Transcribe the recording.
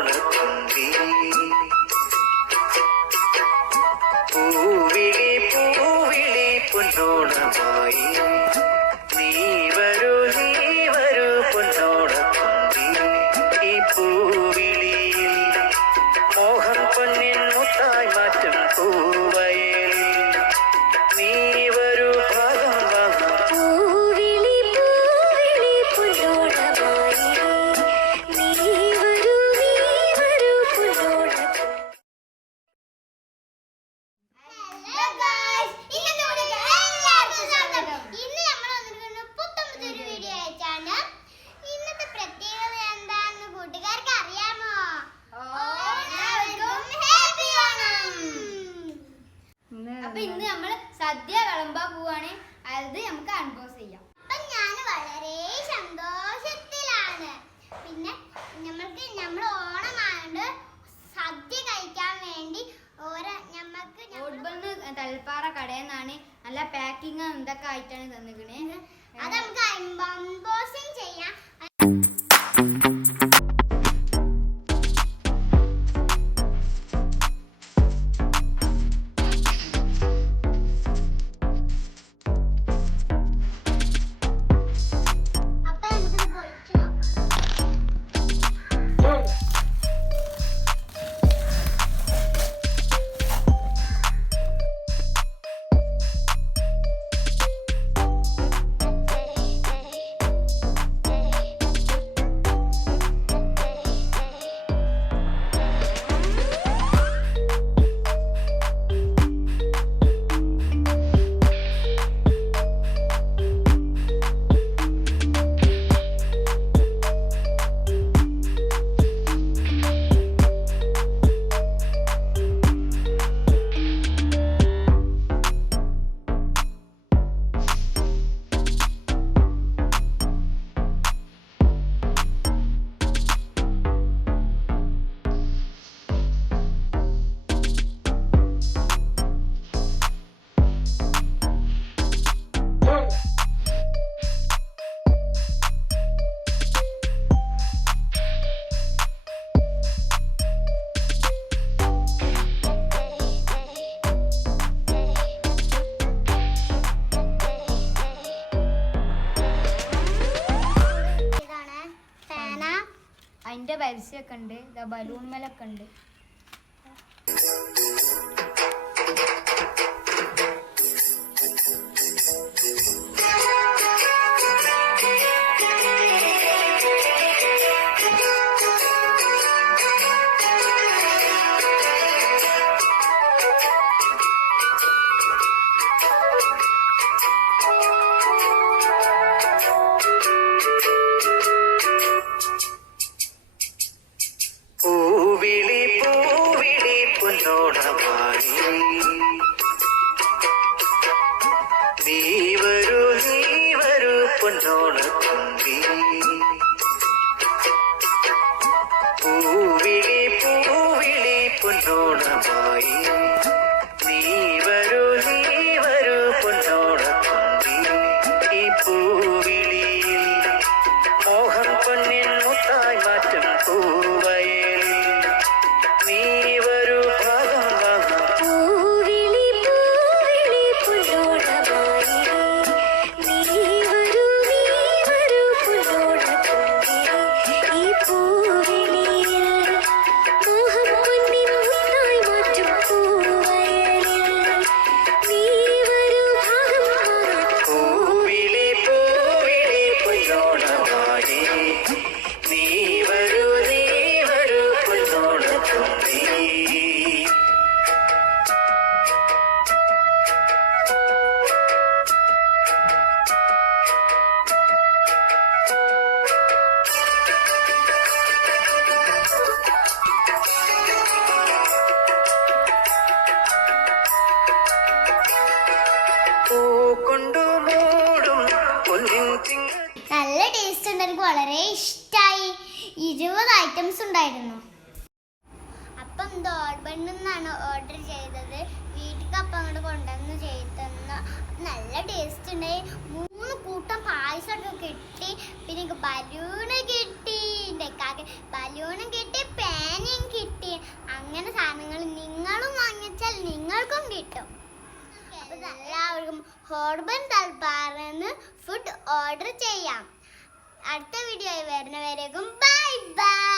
പൊന്നോണത്തുമ്പി പൂവിളി പൂവിളി പൊന്നോണമായി നീ വരൂ പൊന്നോണത്തുമ്പി ഈ പൂവിളിയിൽ മോഹം പൊന്നിൻ മുത്തായി മാറ്റും പൂവയൽ നീ വരൂ ഭാഗം വാങ്ങാം പൂവിളി പൂവിളി പൊന്നോണമായി നീ വരൂ പൊന്നോണ. ഹലോ ഗയ്സ്, ഇന്നത്തെ വീഡിയോക്ക് എല്ലാവർക്കും സ്വാഗതം. ഇന്ന് നമ്മൾ വന്നിരിക്കുന്നത് പുത്തമ്പുതിയൊരു വീഡിയോ ആയിട്ടാണ്. ഇന്നത്തെ പ്രത്യേകത എന്താണെന്ന് കൂട്ടുകാർക്ക് അറിയാമോ? എല്ലാവർക്കും ഹാപ്പി ഓണം. അപ്പൊ ഇന്ന് നമ്മൾ സദ്യ വിളമ്പാൻ പോവാണ്. അത് നമുക്ക് അൺബോക്സ് ചെയ്യാം. അപ്പൊ ഞാൻ വളരെ സന്തോഷത്തിലാണ്. പിന്നെ നമ്മൾ ഓണമായോണ്ട് സദ്യ കഴിക്കാൻ വേണ്ടി തൽപ്പാറ കടയിൽ നിന്നാണ് നല്ല പാക്കിങ് എന്തൊക്കെ ആയിട്ടാണ് തന്നിക്കണേ. അത് നമുക്ക് അൺബോക്സിങ് ചെയ്യാം. അപ്പൊ നമുക്കിത് പൊളിച്ചു അതിന്റെ പരസ്യമൊക്കെ ഉണ്ട്. ബലൂൺ മേലൊക്കെ ഉണ്ട്. പൂവിളി പൂവിളി പൊന്നോണമായി നീ വരൂ പൊന്നോണത്തുമ്പി പൂവിളി പൂവിളി പൊന്നോണമായി നീ വരൂ പൊന്നോണത്തുമ്പി ഈ പൂവിളിയിൽ മോഹം പൊന്നിൻ മുത്തായി മാറ്റും പൂവയൽ നീ വരൂ ഭാഗം വാങ്ങാം പൂവിളി പൂവിളി പൊന്നോണമായി നീ വരൂ പൊന്നോണത്തുമ്പി ഈ പൂവിളിയിൽ മോഹം പൊന്നിൻ മുത്തായി മാറ്റും പൂവയലിൽ നീ വരൂ ഭാഗം വാങ്ങാം. പൂവിളി പൂവിളി പൊന്നോണമായി നീ വരൂ പൊന്നോണത്തുമ്പി പൂക്കൊണ്ടു മൂടും പൊന്നിൻ തിങ്കൾ നല്ല ടേസ്റ്റ് ഉണ്ട്. എനിക്ക് വളരെ ഇഷ്ടമായി. 20 ഐറ്റംസ് ഉണ്ടായിരുന്നു. അപ്പം ദോർബണ്ണിന്നാണ് ഓർഡർ ചെയ്തത്. വീട്ടിൽ അപ്പം അങ്ങോട്ട് കൊണ്ടുവന്ന് ചെയ്തെന്ന് നല്ല ടേസ്റ്റ് ഉണ്ടായി. 3 കൂട്ടം പായസമൊക്കെ കിട്ടി. പിന്നെ എനിക്ക് ബലൂണ് കിട്ടി. ബലൂണും കിട്ടി, പാൻ എല്ലാവർക്കും ഹോർബൻ തൽപ്പാറന്ന് ഫുഡ് ഓർഡർ ചെയ്യാം. അടുത്ത വീഡിയോ വരുന്നവരേക്കും ബൈ ബൈ.